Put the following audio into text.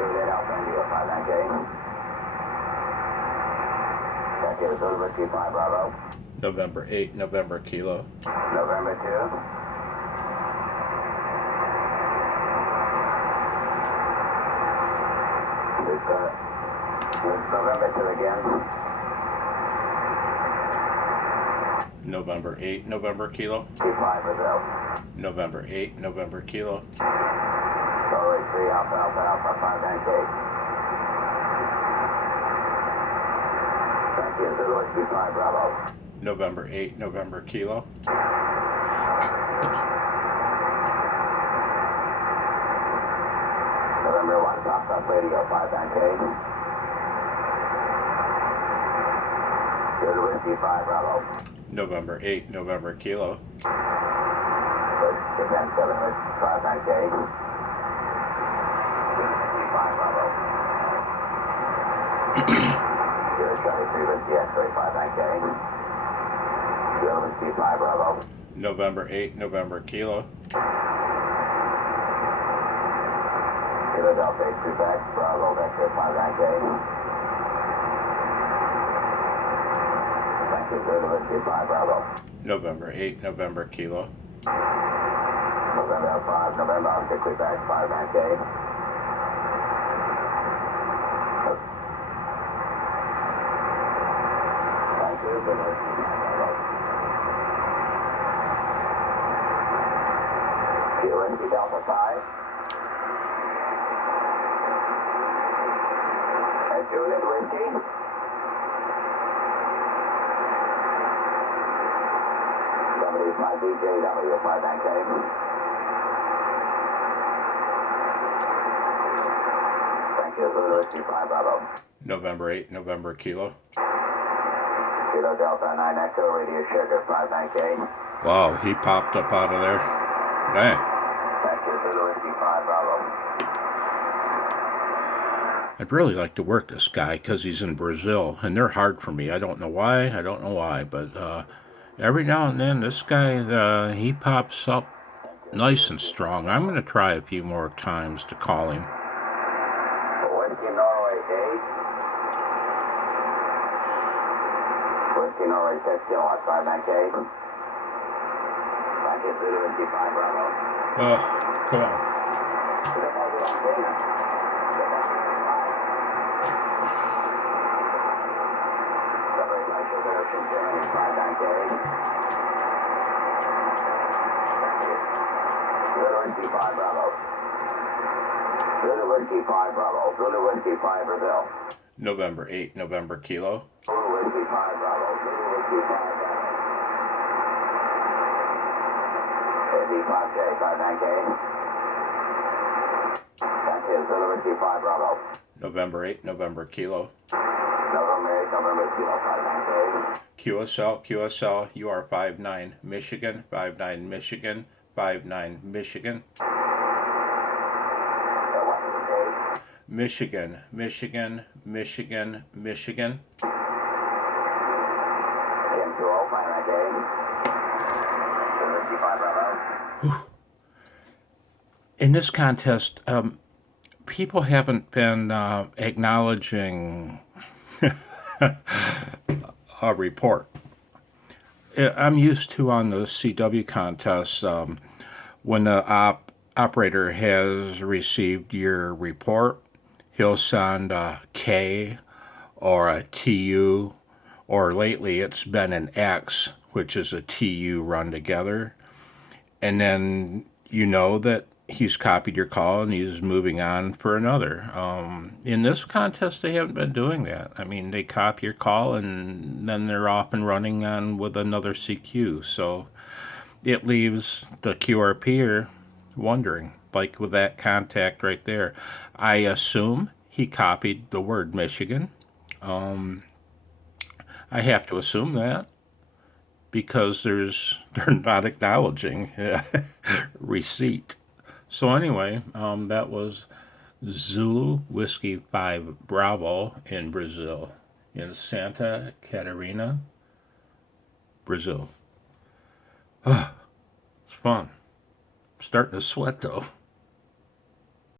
Juliet Alpha Indio 59K. Thank you, Zulu Whiskey 5 Bravo. November 8, November Kilo. November 2. It's November 2 again. November 8, November Kilo. 25 Brazil. November 8, November Kilo. Norway 3 Alpha Alpha Alpha 59K. Thank you, Zulu Whiskey 5 Bravo. November 8, November Kilo. November 1 Top Radio 59K. Zulu Whiskey 5 Bravo. November 8, November Kilo. Defense 7 with 59K. 5 Bravo. Zero Charlie 3 with X-ray 59K. Zero Whiskey 5 Bravo. November 8, November Kilo. Philadelphia Quebec Bravo Vector 59K. Thank you, Zero Whiskey 5 Bravo. November 8, November Kilo. November 5, November Oscar Quebec 59K. Thank you, Zero Whiskey 5 Bravo. Whiskey Delta 5. And Juliet Whiskey. ZW5B 59K. Thank you, Zulu Whiskey 5 Bravo. November 8, November Kilo. Kilo Delta 9 Echo Radio Sugar 59K. Wow, he popped up out of there. Dang. Thank you, Zulu Whiskey 5 Bravo. I'd really like to work this guy because he's in Brazil, and they're hard for me. I don't know why, but every now and then this guy, he pops up nice and strong. I'm going to try a few more times to call him. Whiskey Norway 8. Whiskey Norway 6 kilowatt 59K. Thank you, Zulu Whiskey 5 Bravo. Oh, come on. Germany 59K. Zulu Whiskey 5 Bravo. Zulu Whiskey 5 Bravo. Zulu Whiskey 5 Brazil. November 8, November Kilo. Zulu Whiskey 5 Bravo. Zulu Whiskey 5 Bravo. AD5J 59K. Thank you, Zulu Whiskey 5 Bravo. November 8, November Kilo. November 8, November Kilo 59K. QSL, UR59, Michigan, 59, Michigan, 59, Michigan. Michigan, Michigan, Michigan, Michigan. In this contest, people haven't been acknowledging a report. I'm used to on the CW contests, when the operator has received your report, he'll send a K or a TU, or lately it's been an X, which is a TU run together. And then you know that he's copied your call and he's moving on for another. In this contest, they haven't been doing that. I mean, they copy your call and then they're off and running on with another CQ. So it leaves the QRPer wondering, like with that contact right there. I assume he copied the word Michigan. I have to assume that, because they're not acknowledging receipt. So anyway, that was Zulu Whiskey 5 Bravo in Brazil, in Santa Catarina, Brazil. It's fun. I'm starting to sweat though.